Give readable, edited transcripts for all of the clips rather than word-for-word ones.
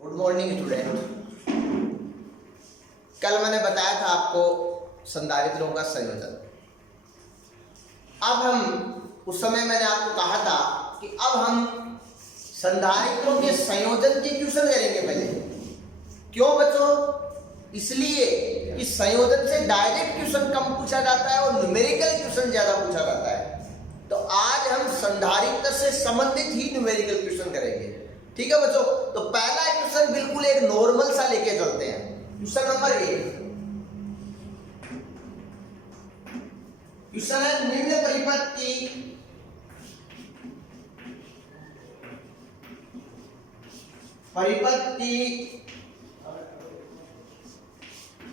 Good morning student. कल मैंने बताया था आपको संधारित्रों का संयोजन। अब हम उस समय मैंने आपको कहा था कि अब हम संधारित्रों के संयोजन की ट्यूशन करेंगे पहले। क्यों बच्चों? इसलिए कि संयोजन से डायरेक्ट क्वेश्चन कम पूछा जाता है और न्यूमेरिकल क्वेश्चन ज्यादा पूछा जाता है। तो आज हम संधारित्र से संबंधित ही न्यूमेरिकल क्वेश्चन करेंगे। ठीक है बच्चों? तो पहला क्वेश्चन बिल्कुल एक नॉर्मल सा लेके चलते हैं। क्वेश्चन नंबर 1, क्वेश्चन है निम्न परिपथ की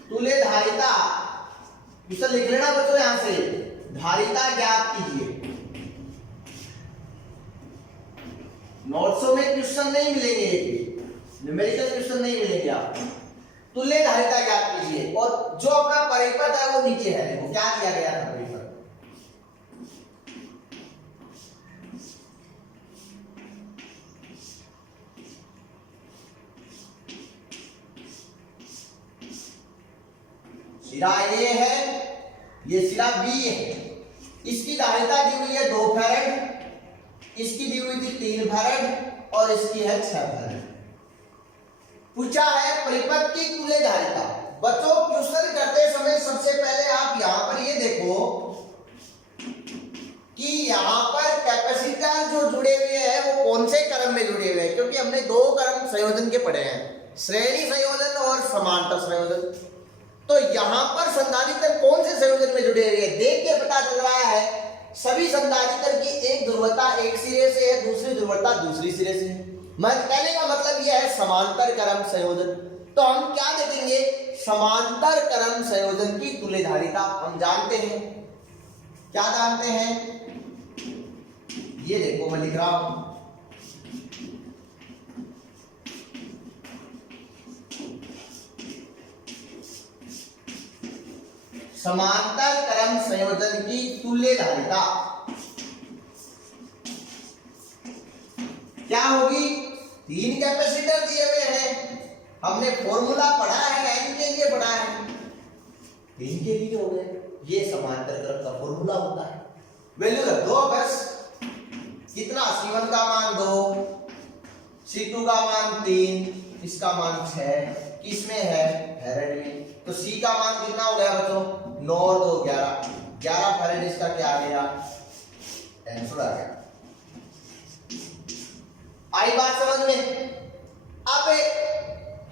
तुल्य धारिता। क्वेश्चन लिख लेना बच्चों यहां से, धारिता ज्ञात कीजिए। नोट्सों में क्वेश्चन नहीं मिलेंगे, न्यूमेरिकल क्वेश्चन नहीं मिलेंगे आपको। तुल्य धारिता ज्ञात कीजिए और जो अपना परिपथ है वो नीचे है। देखो क्या दिया गया था परिपथ। सिरा ए है, ये सिरा बी है। इसकी धारिता दी हुई है 2 फैरेड, इसकी दी हुई थी 3 फैरेड और इसकी है 6 फैरेड। पूछा है परिपथ की तुल्य धारिता। बच्चों क्वेश्चन करते समय सबसे पहले आप यहां पर ये देखो कि यहां पर कैपेसिटर जो जुड़े हुए हैं वो कौन से क्रम में जुड़े हुए हैं, क्योंकि हमने 2 क्रम संयोजन के पढ़े हैं, श्रेणी संयोजन और समांतर संयोजन। तो यहां पर संधारित्र कौन से संयोजन में जुड़े हुए हैं देख के पता चल रहा है सभी संधारित्र की एक ध्रुवता एक सिरे से है, दूसरी ध्रुवता दूसरी सिरे से है। कहने का मतलब यह है समांतर क्रम संयोजन। तो हम क्या देखेंगे? समांतर क्रम संयोजन की तुल्य धारिता हम जानते हैं। क्या जानते हैं? ये देखो मैं लिख रहा हूं, समांतर क्रम संयोजन की तुल्य धारिता क्या होगी? 3 कैपेसिटर दिए हुए हैं, हमने फॉर्मूला पढ़ा है, n के लिए पढ़ा है, 3 के लिए हो गए। ये समांतर क्रम का फॉर्मूला होता है। वैल्यू रख दो बस। कितना? C1 का मान 2, C2 का मान 3, इसका मान 6, किसमें है? फैरेड में। तो C का मान कितना हो गया बच्चों? 9 और 2 11, 11 फैरेड। इसका क्या आ गया? आंसर आ गया। आई बात समझ में? अब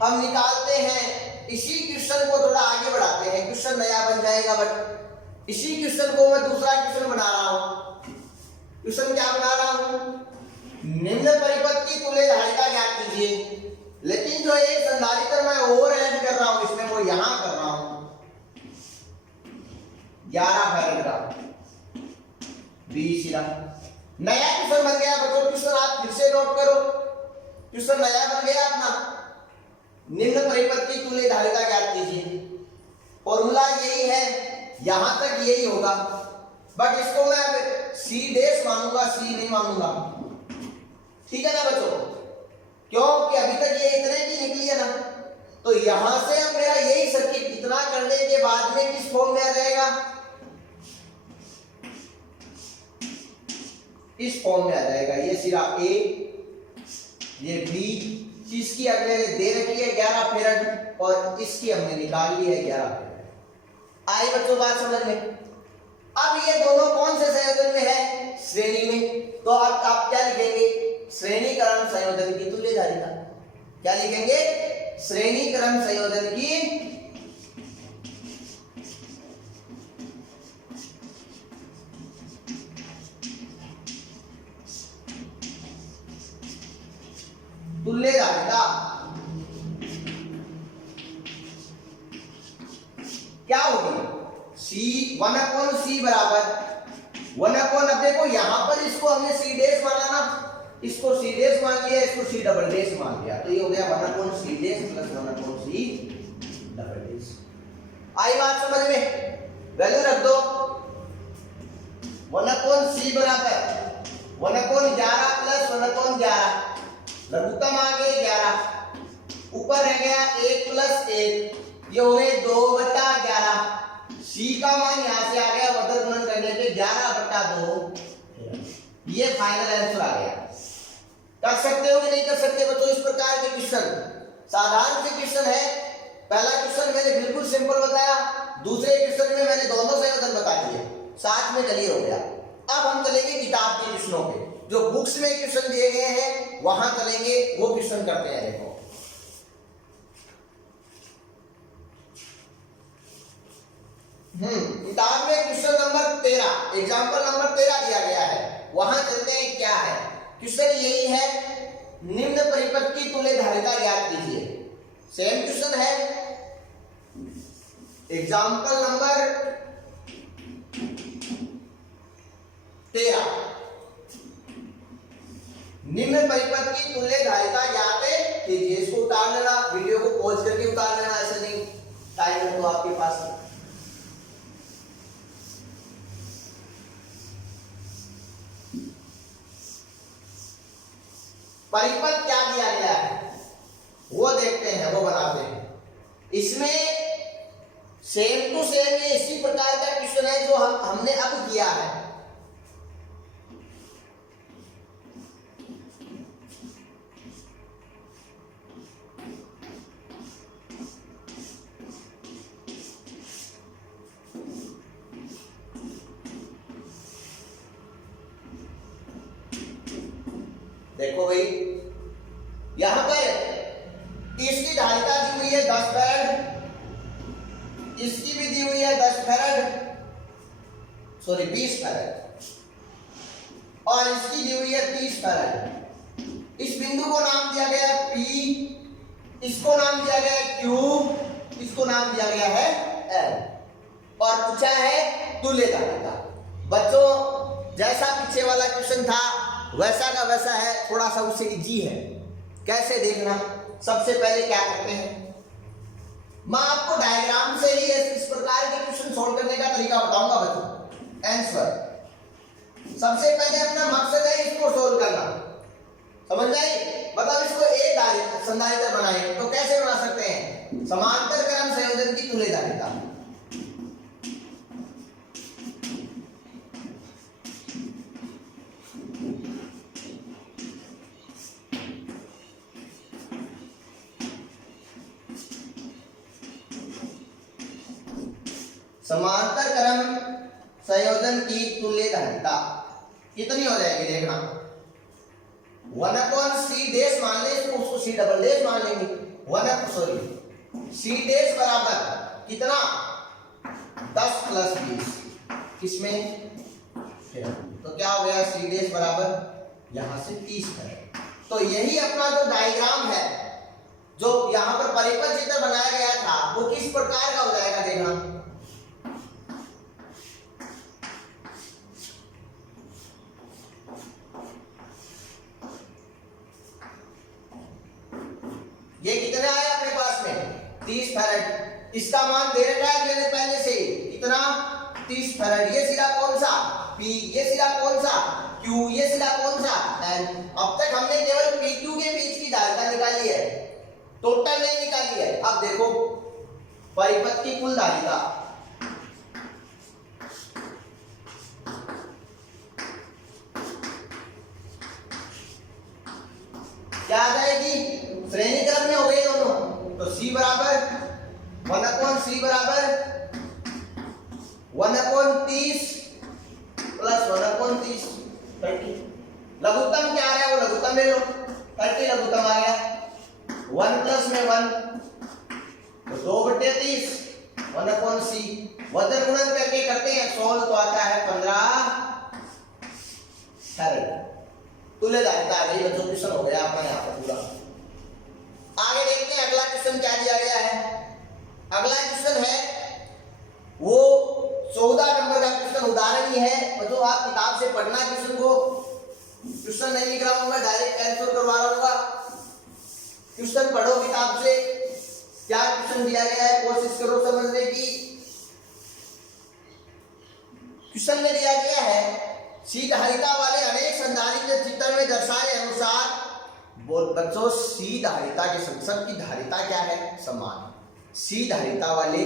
हम निकालते हैं इसी क्वेश्चन को, थोड़ा आगे बढ़ाते हैं, क्वेश्चन नया बन जाएगा। बट इसी क्वेश्चन को मैं दूसरा क्वेश्चन बना रहा हूं। क्वेश्चन क्या बना रहा हूं? निम्न परिपथ की तुल्य धारिता ज्ञात कीजिए। लेकिन जो एक संधारित्र मैं और ऐड कर रहा हूं इसमें, वो यहां कर रहा हूं 11 फैरेड का बी सिरा। नया क्वेश्चन बन गया बच्चों। क्वेश्चन आप फिर से नोट करो, क्वेश्चन नया बन गया अपना। निम्न परिपथ की तुल्य धारिता ज्ञात कीजिए। फॉर्मूला यही है, यहां तक यही होगा, बट इसको मैं अब सी डैश मानूंगा, सी नहीं मानूंगा। ठीक है ना बच्चों? क्योंकि अभी तक ये इतने की निकली है ना। तो यहां से अब मेरा यही सर्किट इतना करने के बाद में किस फॉर्म में आ जाएगा? इस फॉर्म में आ जाएगा। ये सिरा ए, ये बी, इसकी हमने दे रखी है 11 फैरेड और इसकी हमने निकाल ली है 11 फैरेड। आई बच्चों बात समझ में? अब ये दोनों कौन से संयोजन में है? श्रेणी में। तो आप क्या लिखेंगे? श्रेणी क्रम संयोजन की तुल्य धारिता। क्या लिखेंगे? श्रेणी क्रम संयोजन की तुल्य धारिता क्या होगी? C1/C बराबर 1/, अब देखो यहां पर इसको हमने C डैश माना ना, इसको C डैश मान लिया, इसको C डबल डैश मान लिया। तो ये हो गया 1/C dash plus 1/C double dash. आई बात समझ में? वैल्यू रख दो। 1/C बराबर 1/11 प्लस 1/11, लघुत्तम आ गए 11, 1, ये हो गए 2/11। सी का मान यहाँ से आ गया, बदल गुणन करने पे 11/2, ये फाइनल आंसर आ गया। कर सकते हो कि नहीं कर सकते बच्चों इस प्रकार के क्वेश्चन? साधारण से क्वेश्चन है। पहला क्वेश्चन मैंने बिल्कुल सिंपल बताया, दूसरे क्वेश्चन में मैंने दोनों संयोजन बता दिए, साथ में क्लियर हो गया। अब हम चलेंगे किताब के क्वेश्चनों पे, जो बुक्स में क्वेश्चन दिए गए हैं वहां चलेंगे, वो क्वेश्चन करते हैं। देखो किताब में क्वेश्चन नंबर 13, एग्जाम्पल नंबर 13 दिया गया है, वहां चलते हैं। क्या है क्वेश्चन? यही है, निम्न परिपथ की तुल्य धारिता ज्ञात कीजिए। सेम क्वेश्चन है, एग्जाम्पल नंबर 13, निम्न परिपथ की तुल्य धारिता ज्ञात कीजिए। इसको उतार लेना, वीडियो को पॉज करके उतार लेना, ऐसे नहीं टाइम है तो आपके पास। परिपथ क्या दिया गया है वो देखते हैं, वो बनाते हैं। इसमें सेम टू सेम ये इसी प्रकार का क्वेश्चन है जो हमने अब किया है। देखो भाई, यहां पर इसकी धारिता दी हुई है 10 फैराड, इसकी भी दी हुई है 10 फैराड, सॉरी 20 फैराड, और इसकी दी हुई है 30 फैराड। इस बिंदु को नाम दिया गया है P, इसको नाम दिया गया है Q, इसको नाम दिया गया है L, और पूछा है तुल्य धारिता। बच्चों जैसा पीछे वाला क्वेश्चन था वैसा का वैसा है, थोड़ा सा उससे इजी है। कैसे देखना, सबसे पहले क्या करते हैं, मैं आपको डायग्राम से ही इस प्रकार के क्वेश्चन सॉल्व करने का तरीका बताऊंगा बच्चों। आंसर सबसे पहले अपना मकसद है इसको सॉल्व करना, समझ गए? मतलब इसको एक संधारित्र बनाए तो कैसे बना सकते हैं? समांतर क्रम संयोजन की तुल्य धारिता। समांतर क्रम संयोजन की तुल्य धारिता कितनी हो जाएगी देखना। 1/c डैश मान ले, उसको c डबल डैश मान लेंगे। c डैश बराबर कितना? 10 + 20, किसमें? तो क्या हो गया? c डैश बराबर यहां से 30 है। तो यही अपना जो डायग्राम है, जो यहां पर परिपथ चित्र बनाया गया था, वो किस प्रकार का हो जाएगा देखना। ये कितना आया अपने पास में? 30 फैराड। इसका मान दे रखा है मैंने पहले से, कितना? 30 फैराड। ये सिरा कौन सा? P, ये सिरा कौन सा? Q, ये सिरा कौन सा? L। अब तक हमने केवल PQ के बीच की धारिता निकाली है, टोटल नहीं निकाली है। अब देखो परिपथ की कुल धारिता, क्या आ जाएगी? श्रेणी क्रम में हो गए दोनों, तो C बराबर 1/c बराबर 1/30 प्लस 1/30, 30। लघुत्तम क्या आ रहा है वो लघुत्तम ले लो, 30 लघुत्तम आ गया। 1 प्लस में 1 तो 2/30, 1/c। वजन गुणन करके करते हैं सोल्व, तो आता है 15 फैराड। तुल्य धारिता आ गई बच्चों, क्वेश्चन हो गया अपना यहाँ पर पूरा। आगे देखते हैं अगला क्वेश्चन क्या दिया गया है। अगला क्वेश्चन है वो 14 नंबर का क्वेश्चन, उदाहरण ही है बच्चों। आप किताब से पढ़ना क्वेश्चन को, क्वेश्चन नहीं लिख रहा हूँ, डायरेक्ट आंसर करवा रहा हूँ। क्वेश्चन पढ़ो किताब से, क्या क्वेश्चन दिया गया है कोशिश करो समझने की। क्वेश्चन में दिया गया है सी धारिता वाले अनेक संधारित्र चित्र में दर्शाए अनुसार। बोल बच्चों, सी धारिता के सबकी धारिता क्या है? समान। सी धारिता वाले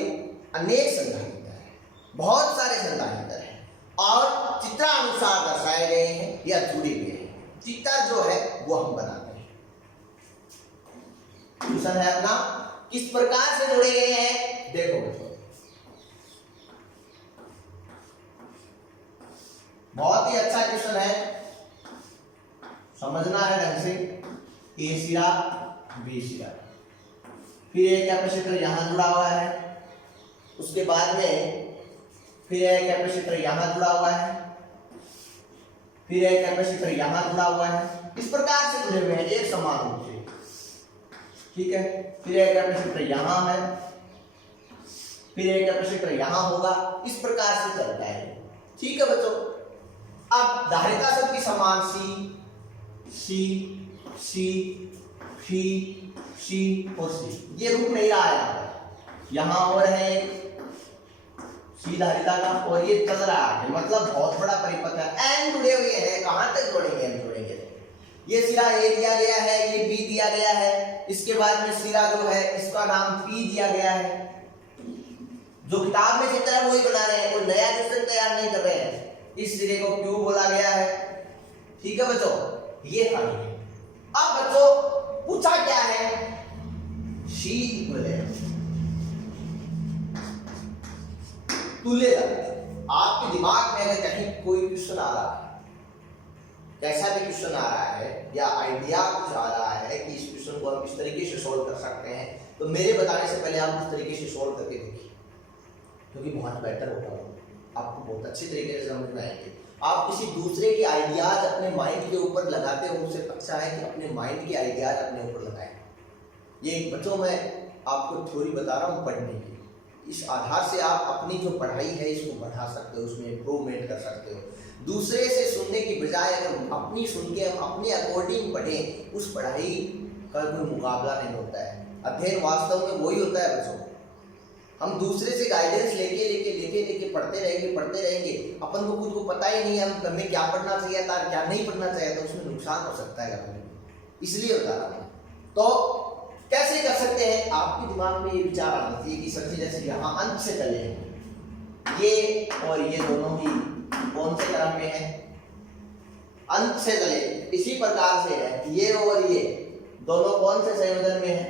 अनेक संधारित्र हैं, बहुत सारे संधारित्र हैं और चित्रानुसार दर्शाए गए हैं या जुड़े हुए हैं। चित्र जो है वो हम बनाते हैं। क्वेश्चन है अपना, किस प्रकार से जुड़े गए हैं, देखो बच्चों, बहुत ही अच्छा क्वेश्चन है, समझना है ढंग से। ए सिरा बी सिरा, फिर एक कैपेसिटर यहां जुड़ा हुआ है, उसके बाद में फिर एक कैपेसिटर यहां जुड़ा हुआ है, फिर एक कैपेसिटर यहां जुड़ा हुआ है, इस प्रकार से जुड़े हुए हैं एक समान रूप से, ठीक है। फिर एक कैपेसिटर यहां है, फिर एक कैपेसिटर यहां होगा, इस प्रकार से चलता है, ठीक है बच्चों। अब धारिता सबकी समान सी सी सी सी सी और सी, ये रुक नहीं रहा है, यहां और है सी धारिता का और ये चल रहा है, मतलब बहुत बड़ा परिपथ है। एन जुड़े हुए हैं, कहां तक जोड़ेंगे हम, जोड़ेंगे ये सिरा ए दिया गया है, ये बी दिया गया है, इसके बाद में सिरा जो है इसका नाम पी दिया गया है। जो किताब में चित्र है वही बना रहे हैं, कोई नया क्वेश्चन तैयार नहीं कर रहे हैं। इस सिरे को क्यू बोला गया है, ठीक है बच्चों, ये था। अब बच्चों पूछा क्या है, सी इक्विवेलेंट तुल्य धारिता। आपके दिमाग में अगर कहीं कोई क्वेश्चन आ रहा है, कैसा भी क्वेश्चन आ रहा है या आइडिया कुछ आ रहा है कि इस क्वेश्चन को हम किस तरीके से सोल्व कर सकते हैं, तो मेरे बताने से पहले आप उस तरीके से सोल्व करके देखिए, क्योंकि बहुत बेटर होगा, आपको बहुत अच्छे तरीके से समझ में आएंगे। आप किसी दूसरे के आइडियाज अपने माइंड के ऊपर लगाते हो, उससे अच्छा है कि अपने माइंड के आइडियाज अपने ऊपर लगाएं। ये बच्चों मैं आपको थ्योरी बता रहा हूँ पढ़ने की, इस आधार से आप अपनी जो पढ़ाई है इसको बढ़ा सकते हो, उसमें इम्प्रूवमेंट कर सकते हो। दूसरे से सुनने की बजाय अगर अपनी सुन के हम अपने अकॉर्डिंग पढ़ें, उस पढ़ाई का कोई मुकाबला नहीं होता है। अध्ययन वास्तव में वही होता है बच्चों, हम दूसरे से गाइडेंस लेके पढ़ते रहेंगे, अपन को खुद को पता ही नहीं है हम हमें क्या पढ़ना चाहिए था क्या नहीं पढ़ना चाहिए था, उसमें नुकसान हो सकता है कभी, इसलिए बता रहा हूँ। तो कैसे कर सकते हैं, आपके दिमाग में ये विचार आना चाहिए कि सर जी जैसे यहाँ अंत से चले हैं, ये और ये दोनों ही कौन से क्रम में है, अंत से चले, इसी प्रकार से है ये और ये दोनों कौन से संयोजन में है,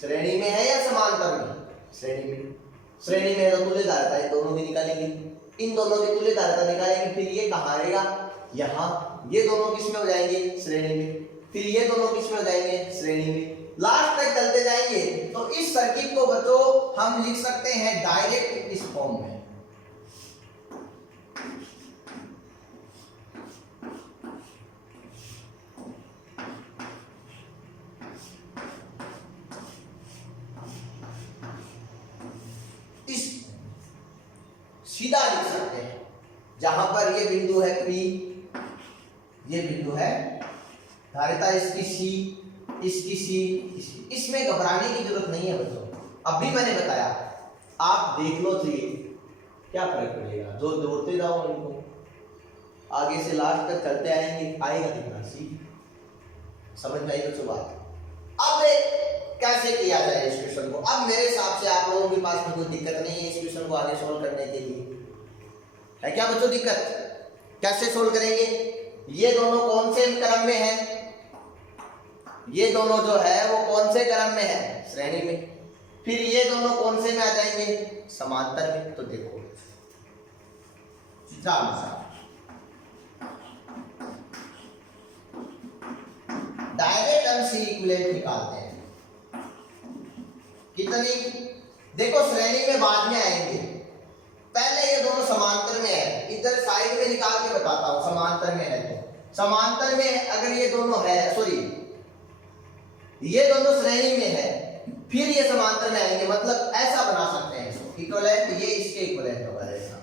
श्रेणी में है या समांतर में, श्रेणी में। श्रेणी में है तो तुल्य धारिता है, दोनों की निकालेंगे, इन दोनों की तुल्य धारिता निकालेंगे, फिर ये कहाँ आएगा, यहाँ, ये दोनों किस में हो जाएंगे, श्रेणी में, फिर ये दोनों किस में हो जाएंगे, श्रेणी में, लास्ट तक चलते जाएंगे। तो इस सर्किट को बच्चों हम लिख सकते हैं डायरेक्ट इस फॉर्म में। सीधा लिख सकते हैं, जहां पर ये बिंदु है P, ये बिंदु है धारिता इसकी C, इसकी C, इसमें घबराने की जरूरत नहीं है बच्चों। अभी मैंने बताया, आप देख लो तो ये क्या फर्क पड़ेगा, जो जोड़ते जाओ इनको, आगे से लास्ट तक चलते आएंगे, आएगा कितना C, समझ में आई बच्चों बात। अब कैसे किया जाए इस क्वेश्चन को, अब मेरे हिसाब से आप लोगों के पास में कोई दिक्कत नहीं है इस क्वेश्चन को आगे सोल्व करने के लिए, है क्या बच्चों दिक्कत, कैसे सोल्व करेंगे, ये दोनों कौन से क्रम में है, ये दोनों जो है वो कौन से क्रम में है, श्रेणी में, फिर ये दोनों कौन से में आ जाएंगे, समांतर में। तो देखो चित्रानुसार डायरेक्ट हम सी इक्विवेलेंट निकालते हैं, कितनी, देखो श्रेणी में बाद में आएंगे, पहले ये दोनों समांतर में है, इधर साइड में निकाल के बताता हूं, समांतर में है तो समांतर में अगर ये दोनों है, सॉरी ये दोनों श्रेणी में है, फिर ये समांतर में आएंगे, मतलब ऐसा बना सकते हैं इसको इक्विवेलेंट, ये इसके इक्विवेलेंट होगा, ऐसा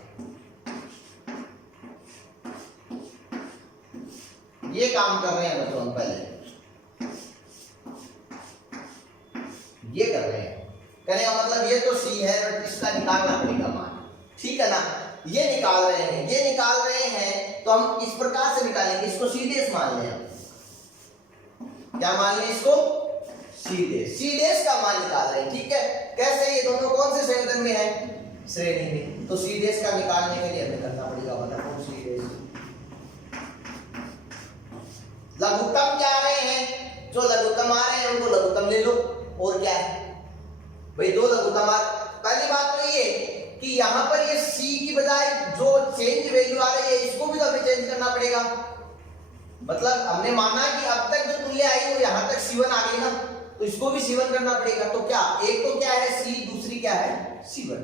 ये काम कर रहे हैं बच्चों हम पहले ये कर रहे हैं, कहने का मतलब ये तो सी है बट इसका निकालना पड़ेगा मान, ठीक है ना, ये निकाल रहे हैं तो हम इस प्रकार से निकालेंगे, इसको सीडीएस मान लें, क्या मान लें इसको, सी डैश का मान निकाल रहे हैं, ठीक है। कैसे, ये दोनों कौन से संयोजन में है, श्रेणी में, तो सी डैश का निकालने के लिए हमें करना पड़ेगा मतलब सी डैश। लघुत्तम क्या आ रहे हैं, जो लघुत्तम आ रहे हैं उनको लघुत्तम ले लो, और क्या है भाई, दो लघुत्तम। पहली बात तो ये कि यहां पर ये सी की बजाय जो चेंज वैल्यू आ रही है इसको भी तो हमें चेंज करना पड़ेगा। मतलब हमने माना कि अब तक जो तुल्य आई वो यहां तक C1 आ गई ना, तो इसको भी C1 करना पड़ेगा। तो क्या, एक तो क्या है C, दूसरी क्या है C1,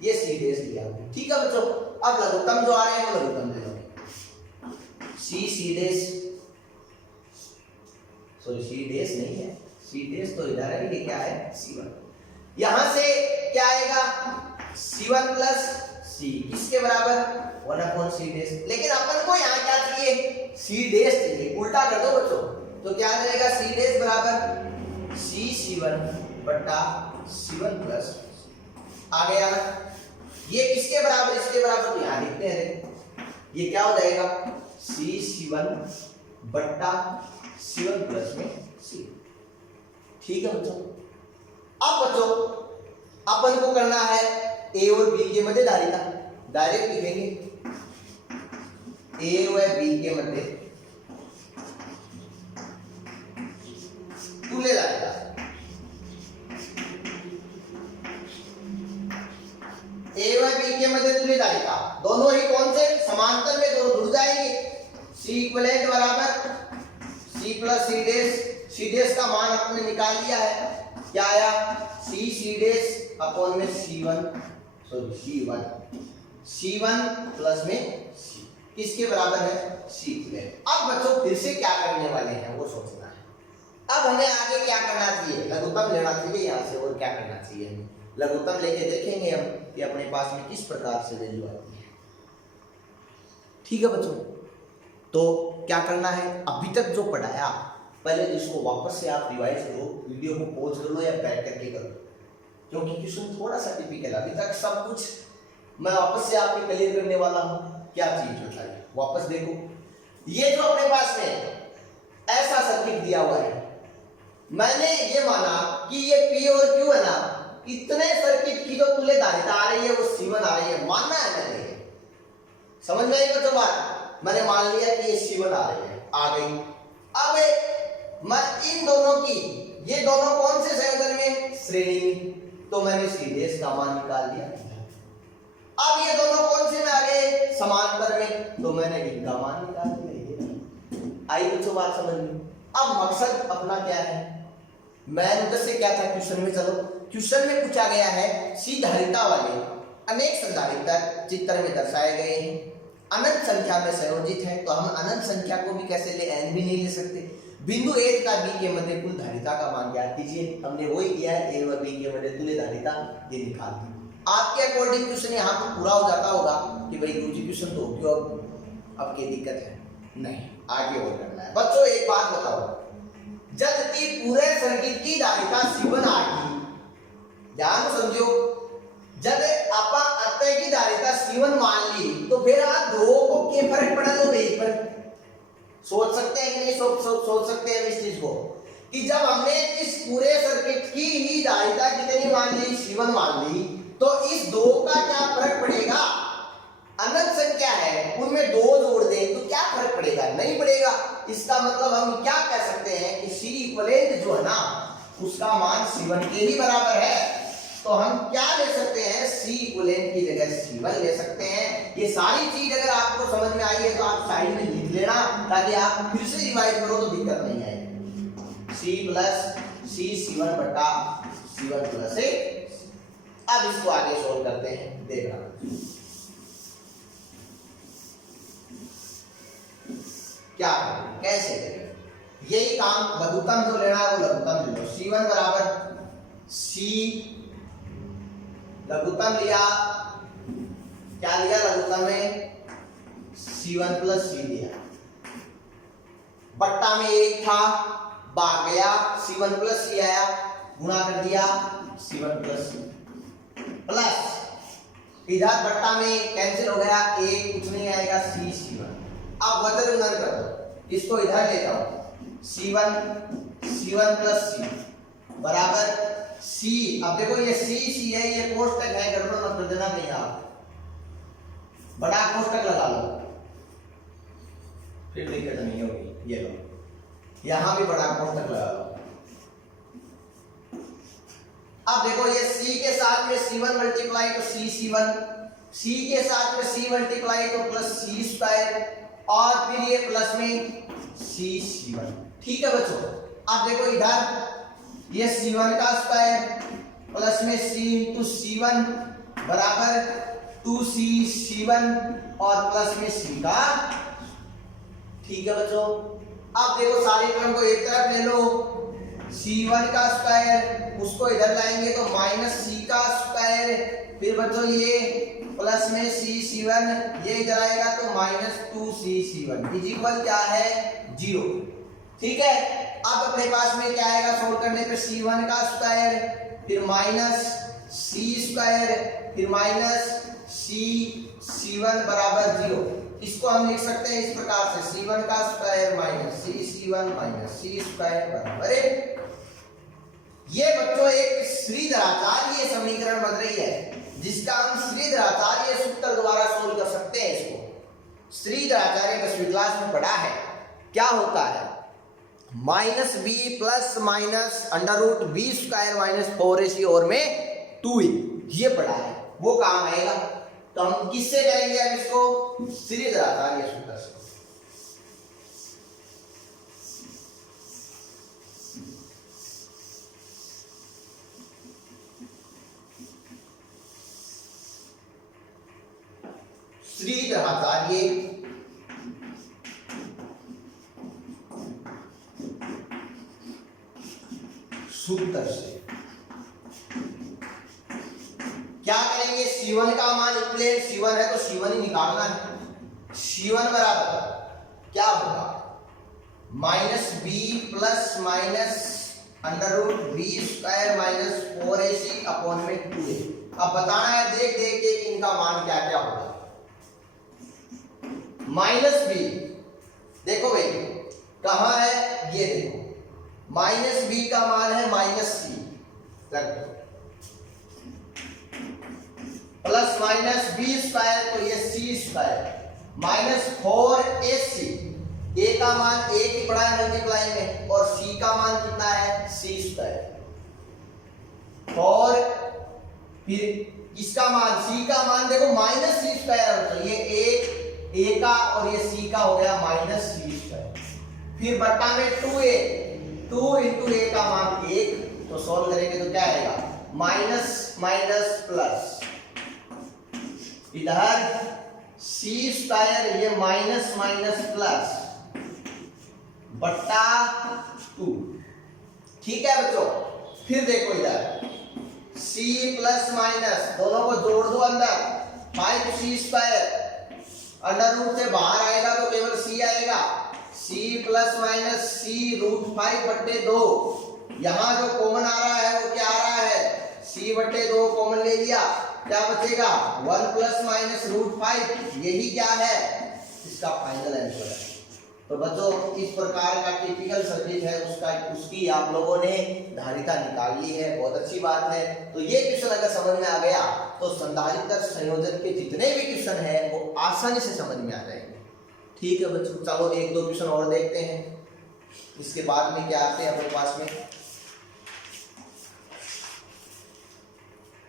ये सी डैश लिया, ठीक है बच्चों। अब लघुत्तम जो आ रहे हैं वो लघुत्तम ले लो, C dash, sorry C dash नहीं है, सी डैश तो इधर है, ये क्या है C1। यहां से क्या आएगा C1 प्लस C, किसके बराबर 1/C डैश। लेकिन अपन को यहाँ क्या चाहिए, C डैश चाहिए, उल्टा कर दो बच्चों, तो क्या रहेगा C डैश बराबर C1 बटा C1 प्लस आ गया ना। ये किसके बराबर, इसके बराबर, तो यहाँ लिखते हैं, ये क्या हो जाएगा C1 बटा C1 प्लस में C, ठीक है बच्चों। अब बच्चों अपन को करना है ए और बी के मध्य धारिता, डायरेक्ट लिखेंगे ए व बी के मध्य तुल्य धारिता। ए व बी के मध्य तुल्य धारिता, दोनों ही कौन से समांतर में, दोनों जुड़ जाएंगे। सी इक्विवेलेंट बराबर C प्लस सी डैश का मान आपने निकाल लिया है, क्या आया सी डैश अपॉन में C1 प्लस में C, किसके बराबर है C इक्विवेलेंट। अब बच्चों फिर से क्या करने वाले हैं वो सोचना है। अब हमें आगे क्या करना चाहिए, लघुत्तम लेना चाहिए यहाँ से, और क्या करना चाहिए हमें, लघुत्तम लेके देखेंगे हम कि अपने पास में किस प्रकार से वैल्यू आती है, ठीक है बच्चों। तो क्या करना है, अभी तक जो पढ़ाया पहले तो इसको वापस से आप रिवाइज करो, वीडियो को पॉज कर लो या बैक करके करो, क्योंकि क्वेश्चन थोड़ा सा टिपिकल है। अभी तक सब कुछ मैं वापस से आपको क्लियर करने वाला हूं, क्या चीज बताइए, वापस देखो। ये जो अपने पास में ऐसा सर्किट दिया हुआ है, मैंने ये माना कि ये P और Q है ना, इतने सर्किट की जो तुल्य धारिता आ रही है वो C1 आ रही है, मानना है मैंने, समझ में आई तो बात, मैंने मान लिया कि ये C1 आ रही है, आ गई। अब मैं इन दोनों की, ये दोनों कौन से संयोजन में, श्रेणी में, तो मैंने C डैश का मान निकाल दिया। अब ये दोनों कौन से में आ गए, समांतर में, तो मैंने इनका मान निकाल दिया। आई बच्चों बात समझ में। अब मकसद अपना क्या है, मैं उधर से क्या था क्वेश्चन में, चलो क्वेश्चन में पूछा गया है C धारिता वाले अनेक संधारित्र चित्र में दर्शाए गए हैं, अनंत संख्या में संयोजित है, तो हम अनंत संख्या को भी कैसे ले, n भी नहीं ले सकते। बिंदु A का B के मध्य कुल धारिता का मान ज्ञात कीजिए, हमने वही किया है, A व B के मध्य तुल्य धारिता ये निकाल दी। आपके अकॉर्डिंग क्वेश्चन यहाँ पर पूरा हो जाता होगा कि भाई दूसरी क्वेश्चन तो क्यों, अब क्या दिक्कत है, नहीं आगे और करना है। बच्चों एक बात बताओ, जब की पूरे सर्किट की धारिता C1 आ गई, ध्यान समझो, जब आपा अतः की धारिता C1 मान ली, तो फिर आप दो को क्या फर्क पड़ा लो एक पर, सोच सकते हैं कि नहीं, सोच सकते हैं इस चीज को, कि जब हमने इस पूरे सर्किट की ही धारिता कितनी मान ली, C1 मान ली, तो इस दो का क्या फर्क पड़ेगा, अनंत संख्या है उनमें दो जोड़ दें तो क्या फर्क पड़ेगा, नहीं पड़ेगा। इसका मतलब हम क्या कह सकते हैं कि C इक्विवेलेंट जो है ना, उसका मान C1 के ही बराबर है, तो हम क्या ले सकते हैं, C इक्विवेलेंट की जगह C1 ले सकते हैं। ये सारी चीज अगर आपको समझ में आई है तो आप साइड में लिख लेना, ताकि आप फिर से रिवाइज करो तो दिक्कत नहीं आएगी। C प्लस C1 बटा C1 प्लस A। अब इसको आगे सोल्व करते हैं, देखना क्या करें, कैसे करें, यही काम लघुत्तम जो लेना है वो लघुत्तम ले लो। C1 बराबर C, लघुत्तम लिया, क्या लिया लघुत्तम में, C1 प्लस C लिया, बट्टा में एक था, भाग गया, C1 प्लस C आया, गुणा कर दिया C1 प्लस C, प्लस इधर बट्टा में कैंसिल हो गया, एक कुछ नहीं आएगा C1। अब वजन गुणन कर दो, इसको इधर ले जाओ, C1 प्लस C, बराबर सी। अब देखो ये सी है, ये कोष्टक है, गड़बड़ मत कर देना कहीं आप, बड़ा कोष्टक लगा लो फिर दिक्कत नहीं होगी। ये लो, यहां भी बड़ा कोष्टक लगा लो। अब देखो ये सी के साथ में c1 मल्टीप्लाई तो c1, सी के साथ में c मल्टीप्लाई तो प्लस c स्क्वायर, और फिर ये प्लस में c1। ठीक है बच्चों। अब देखो इधर ये c1 का स्क्वायर प्लस में c इंटू c1 बराबर 2c1 और प्लस में c का। ठीक है बच्चों। अब देखो सारी टर्म को एक तरफ ले लो, c1 का स्क्वायर उसको इधर लाएंगे तो माइनस c का स्क्वायर, फिर बच्चों ये प्लस में c1 ये इधर आएगा तो माइनस 2c1 इज इक्वल क्या है 0। ठीक है। अब अपने पास में क्या आएगा सोल्व करने पे c1 का स्क्वायर फिर माइनस c स्क्वायर फिर माइनस c1 बराबर 0। इसको हम लिख सकते हैं इस प्रकार से c1 का square minus c1 minus c square बराबर है। ये बच्चों एक श्रीधराचार्य समीकरण बन रही है जिसका हम श्रीधराचार्य सूत्र द्वारा सोल्व कर सकते हैं। इसको श्रीधराचार्य 10वीं क्लास में पढ़ा है। क्या होता है minus B plus minus under root B square minus 4ac और में 2e, ये पढ़ा है, वो काम आएगा। तो हम किससे करेंगे अब इसको श्रीधराचार्य सूत्र से। श्रीधराचार्य सूत्र से क्या करेंगे, c1 का मान इक्वलेंट c1 है तो c1 ही निकालना है। c1 बराबर क्या होगा minus B plus minus under root B square minus 4ac upon में 2a। अब बताना है देख देख के इनका मान क्या क्या होगा। माइनस बी देखो भाई कहां है, ये देखो माइनस बी का मान है माइनस सी, प्लस माइनस बी स्क्वायर तो ये सी स्क्वायर माइनस 4ac, ए का मान एक ही पड़ा है मल्टीप्लाई में और सी का मान कितना है सी स्क्वायर, और फिर इसका मान सी का मान देखो माइनस सी स्क्वायर, तो ये एक ए का और ये सी का हो गया माइनस सी स्क्वायर, फिर बट्टा में 2a, 2 इंटू ए का मान 1, तो सॉल्व करेंगे तो क्या आएगा माइनस माइनस प्लस, इधर सी स्क्वायर ये माइनस माइनस प्लस बट्टा 2। ठीक है बच्चों। फिर देखो इधर c प्लस माइनस दोनों को जोड़ दो अंदर 5c स्क्वायर, अंडर रूट से बाहर आएगा तो केवल c आएगा, c plus minus c root 5 बट्टे 2। यहां जो कॉमन आ रहा है वो क्या आ रहा है c बट्टे 2 कॉमन ले लिया, क्या बचेगा 1 प्लस माइनस रूट 5, यही क्या है इसका फाइनल आंसर है। तो बच्चों इस प्रकार का टिपिकल सर्किट है उसकी आप लोगों ने धारिता निकाल ली है, बहुत अच्छी बात है। तो ये क्वेश्चन अगर समझ में आ गया तो संधारित्र संयोजन के जितने भी क्वेश्चन है वो आसानी से समझ में आ जाएंगे। ठीक है बच्चों, चलो एक दो क्वेश्चन और देखते हैं, इसके बाद में क्या आते हैं अपने पास में।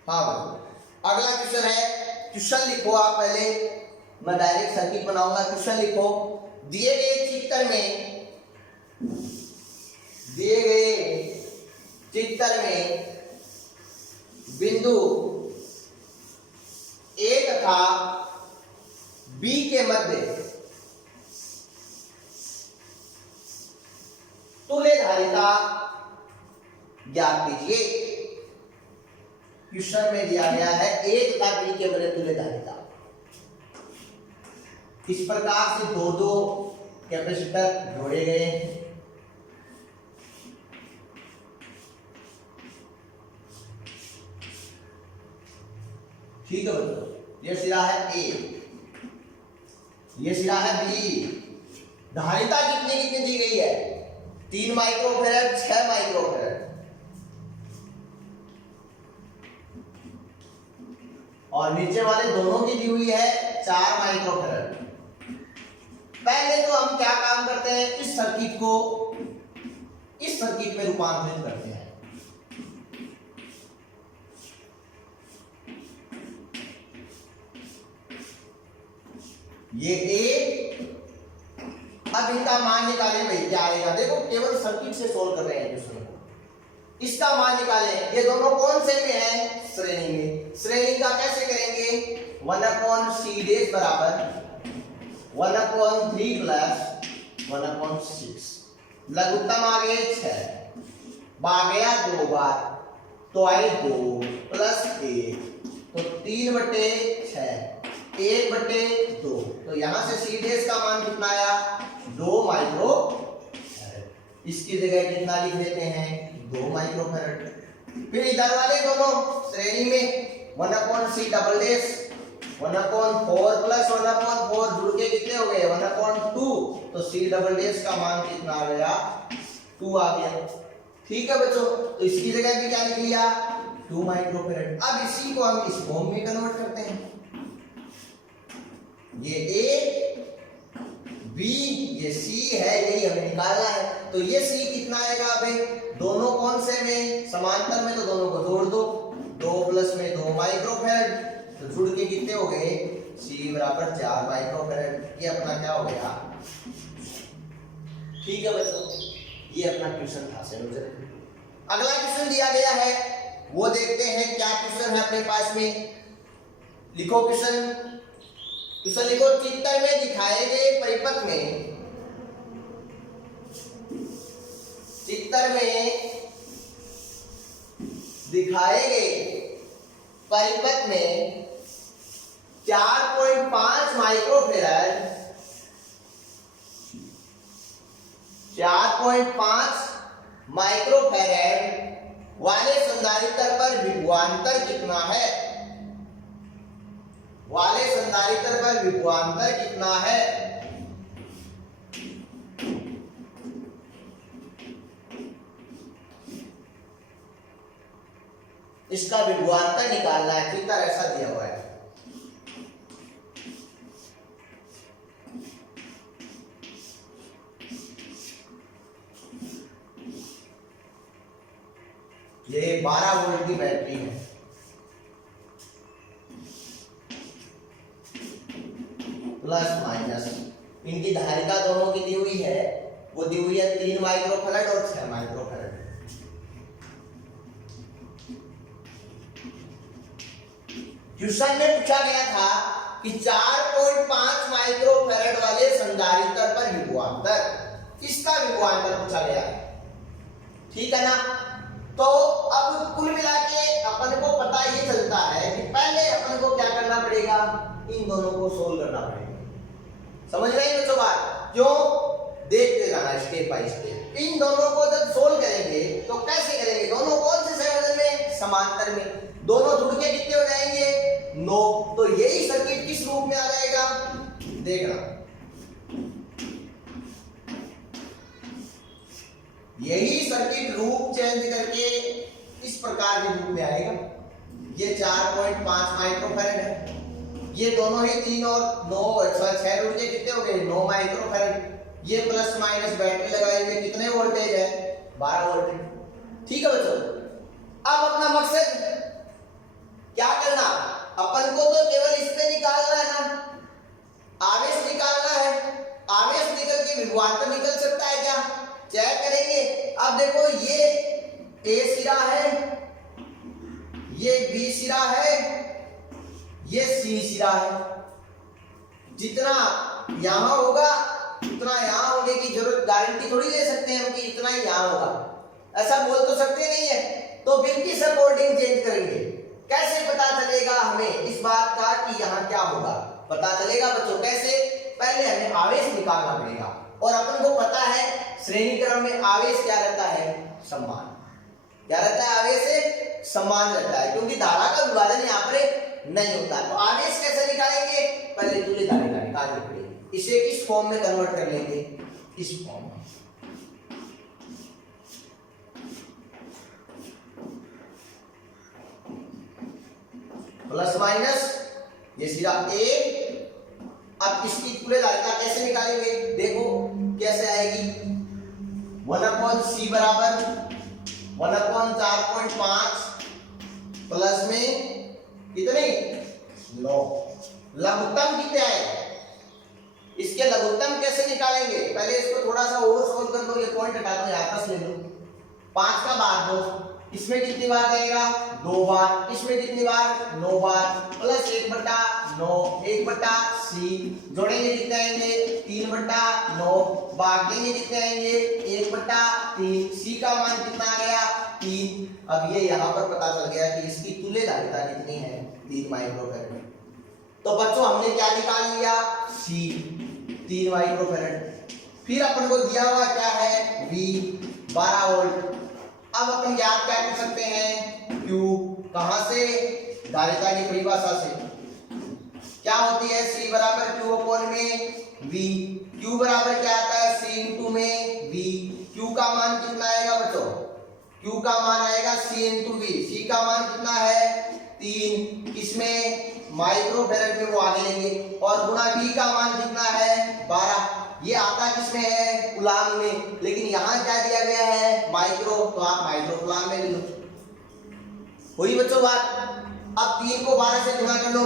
हाँ बच्चों अगला क्वेश्चन है, क्वेश्चन लिखो आप पहले, मैं डायरेक्ट सर्किट बनाऊंगा। क्वेश्चन लिखो, दिए गए चित्र में बिंदु ए तथा बी के मध्य तुल्य धारिता ज्ञात कीजिए। क्वेश्चन में दिया गया है ए तथा बी के मध्य तुल्य धारिता। इस प्रकार से दो दो कैपेसिटर जोड़े गए हैं। ठीक है बच्चों, ये सिरा है ए, ये सिरा है बी। धारिता कितनी कितनी दी गई है 3 माइक्रोफैरड 6 माइक्रोफैरड। और नीचे वाले दोनों की दी हुई है 4 माइक्रोफैराड। पहले तो हम क्या काम करते हैं, इस सर्किट को इस सर्किट में रूपांतरित करते हैं। ये ए, अब इनका मान निकाले भाई, क्या आएगा देखो, केवल सर्किट से सोल्व कर रहे हैं क्वेश्चन को। इसका मान निकाले, ये दोनों कौन से में है, श्रेणी में। श्रेणी का कैसे करेंगे, 1/c बराबर 1/3 प्लस 1/6। लघुत्तम आ गए 6, भाग गया 2 बार, तो आए 2 प्लस 1, तो 3/6, 1/2। तो यहां से सीधे का मान कितना आया, 2 माइक्रो। इसकी जगह कितना लिख देते हैं, 2 माइक्रोफैराड। फिर इधर वाले दोनों श्रेणी में 1/c डबल डैश 1/4 प्लस 1/4 जुड़ के कितने हो गए, 1/2। तो c डबल डैश का मान कितना आ गया, 2 आ गया। ठीक है बच्चों, तो इसकी जगह भी क्या लिख लिया, 2 माइक्रोफैराड। अब इसी को हम इस फॉर्म में कन्वर्ट करते हैं। ये A B ये C है, यही हमें निकालना है। तो ये C कितना आएगा भाई, दोनों कौन से में, समांतर में, तो दोनों को जोड़ दो, 2 प्लस में 2 माइक्रोफैराड, तो जुड़ के कितने हो गए, C बराबर 4 माइक्रोफैराड। ये अपना क्या हो गया। ठीक है बच्चों, ये अपना क्वेश्चन था संयोजन। अगला क्वेश्चन दिया गया है, वो देखते हैं क्या क्वेश्चन है अपने पास में। लिखो क्वेश्चन लिखो, चित्र में दिखाए गए परिपथ में, चित्र में दिखाए गए परिपथ में 4.5 माइक्रोफैराड 4.5 माइक्रोफैराड वाले संधारित्र पर विभवांतर कितना है, वाले संधारित्र पर विभवांतर कितना है। इसका विभवांतर निकालना है। चित्र ऐसा दिया हुआ है, ये 12 वोल्ट की बैटरी है। प्लस माइनस इनकी धारिता दोनों की दी हुई है, वो दी हुई है 3 माइक्रोफैराड और 6 माइक्रोफैराड। क्वेश्चन में पूछा गया था कि 4.5 माइक्रोफैराड वाले संधारित्र पर विभवांतर, इसका विभवांतर पूछा गया। ठीक है ना। तो अब कुल मिला के अपन को पता ये चलता है कि पहले अपन को क्या करना पड़ेगा, इन दोनों को सोल्व करना पड़ेगा। समझ रहे हैं बच्चों बात, क्यों, देखते जाना स्टेप बाय स्टेप। इन दोनों को जब सोल्व करेंगे तो कैसे करेंगे, दोनों कौन से संयोजन में, समांतर में, दोनों जुड़ के कितने हो जाएंगे, 9। तो यही सर्किट किस रूप में आ जाएगा, देखना, यही सर्किट रूप चेंज करके इस प्रकार के रूप में आएगा। ये 4.5 माइक्रोफैराड है, ये दोनों ही 3 और 9 6 जुड़ के कितने हो गए, 9 माइक्रोफैराड। ये प्लस माइनस बैटरी लगाए हुए कितने वोल्टेज है, 12 वोल्टेज। ठीक है बच्चों, अब अपना मकसद क्या करना, अपन को तो केवल इसमें निकालना है ना, आवेश निकालना है। आवेश निकल के विभवांतर निकल सकता है क्या, चेक करेंगे। अब देखो, ये ए सिरा है, ये बी सिरा है, ये सी सिरा है। जितना यहां होगा उतना यहां होने की जरूरत, गारंटी थोड़ी ले सकते हैं हम कि इतना ही यहां होगा, ऐसा बोल तो सकते नहीं है। तो बिल की अकॉर्डिंग चेंज करेंगे। कैसे पता चलेगा हमें इस बात का कि यहां क्या होगा, पता चलेगा बच्चों कैसे, पहले हमें आवेश निकालना पड़ेगा। और अपन को पता है श्रेणी क्रम में आवेश क्या रहता है, समान। क्या रहता है, आवेश से समान रहता है, क्योंकि धारा का विभाजन यहाँ पर नहीं होता। तो आवेश कैसे निकालेंगे, पहले तुल्य धारिता निकालनी पड़ेगी। इसे किस फॉर्म में कन्वर्ट कर लेंगे, इस फॉर्म में। प्लस माइनस ये सीधा ए। अब इसकी तुल्य धारिता कैसे निकालेंगे, देखो कैसे आएगी। 1/c बराबर 1/4.5 प्लस में कितनी 9। लघुत्तम कितने आए, इसके लघुत्तम कैसे निकालेंगे, पहले इसको थोड़ा सा और सोल्व कर दो, ये पॉइंट हटा दो, यहाँ 10 ले लो। 5 का भाग 2, इसमें कितनी बार जाएगा 2 बार, इसमें कितनी बार 9 बार, प्लस 1/9 1/c, जोड़ेंगे कितने आएंगे 3/9, भाग देंगे कितने आएंगे 1/3, c का मान कितना आ गया 3। अब ये यहाँ पर पता चल गया कि इसकी तुल्य धारिता कितनी है 3 माइक्रोफैरड। तो बच्चों हमने क्या निकाल लिया c 3 माइक्रोफैरड। फिर अपन को दिया हुआ क्या है v 12 वोल्ट। अब अपन ज्ञात क्या कर सकते हैं q, कहां से, धारिता की परिभाषा से क्या होती है c बराबर q अपॉन में v। q बराबर क्या आता है c इंटू में v। q का मान कितना आएगा बच्चों, q का मान आएगा c इंटू v। c का मान कितना है 3, इसमें माइक्रोफैरड में वो आगे लेंगे, और गुणा v का मान कितना है 12। ये आता किसमें है कूलाम में, लेकिन यहाँ क्या दिया गया है माइक्रो, तो आप माइक्रो कूलाम में ले लो। हुई बच्चों बात। अब 3 को 12 से गुणा कर लो,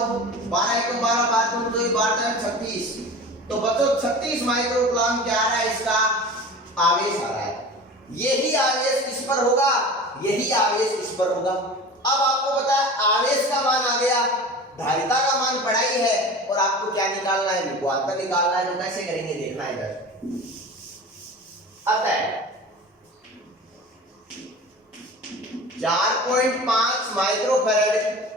12 1 12 बात तो 12 36, तो बच्चों 36 माइक्रो कूलाम क्या आ रहा है, इसका आवेश आ रहा है। यही आवेश किस पर होगा, यही आवेश इस पर होगा। अब आपको पता है आवेश का मान आ गया, धारिता का मान पढ़ाई है, और आपको क्या निकालना है विभवांतर निकालना है। तो कैसे करेंगे देखना है इधर। अतः 4.5 माइक्रोफैरड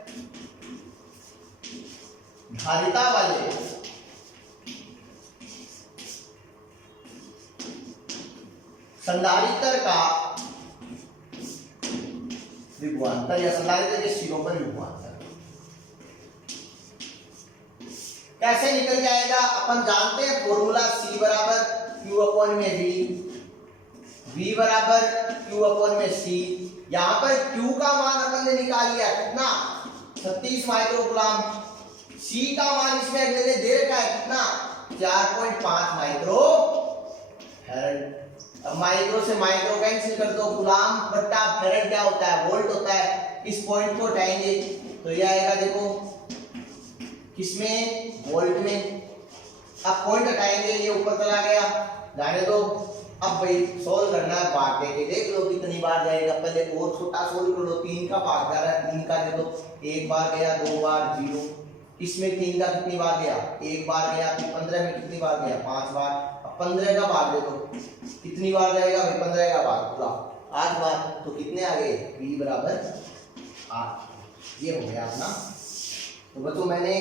धारिता वाले संधारित्र का विभवांतर या संधारित्र के सिरों पर विभवांतर कैसे निकल जाएगा, अपन जानते हैं फॉर्मूला c बराबर q अपॉन में v बराबर q अपॉन में c। यहाँ पर q का मान अपन ने निकाल लिया कितना 36 माइक्रोकूलम, c का मान इसमें अगले ने दे रखा है कितना 4.5 माइक्रो फैरड। अब माइक्रो से माइक्रो कैंसिल कर दो, कूलम बट्टा फैरड क्या होता है वोल्ट होता है। इस पॉइंट को हटाएंगे तो ये आएगा देखो किसमें वोल्ट में। अब पॉइंट हटाएंगे ये ऊपर चला गया, जाने दो। अब भाई सोल्व करना है, भाग देके देख लो कितनी बार जाएगा। पहले और छोटा सोल्व कर लो, 3 का भाग जा रहा है, 3 का दे दो, 1 बार गया 2 बार 0। इसमें 3 का कितनी बार गया 1 बार गया। फिर 15 में कितनी बार गया 5 बार। अब 15 का भाग दे दो, कितनी बार जाएगा भाई 15 का भाग पूरा 8 बार। तो कितने आ गए v बराबर 8। ये हो गया अपना। तो बच्चों मैंने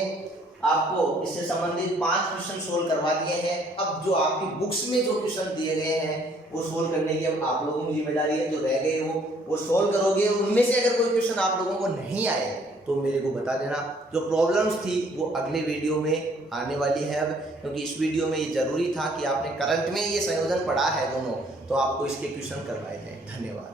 आपको इससे संबंधित 5 क्वेश्चन सोल्व करवा दिए हैं। अब जो आपकी बुक्स में जो क्वेश्चन दिए गए हैं वो सोल्व करने की अब आप लोगों की जिम्मेदारी है। जो रह गए वो सोल्व करोगे। उनमें से अगर कोई क्वेश्चन आप लोगों को नहीं आए तो मेरे को बता देना। जो प्रॉब्लम्स थी वो अगले वीडियो में आने वाली है अब, क्योंकि इस वीडियो में ये जरूरी था कि आपने करंट में ये संयोजन पढ़ा है दोनों, तो आपको इसके क्वेश्चन करवाए जाए। धन्यवाद।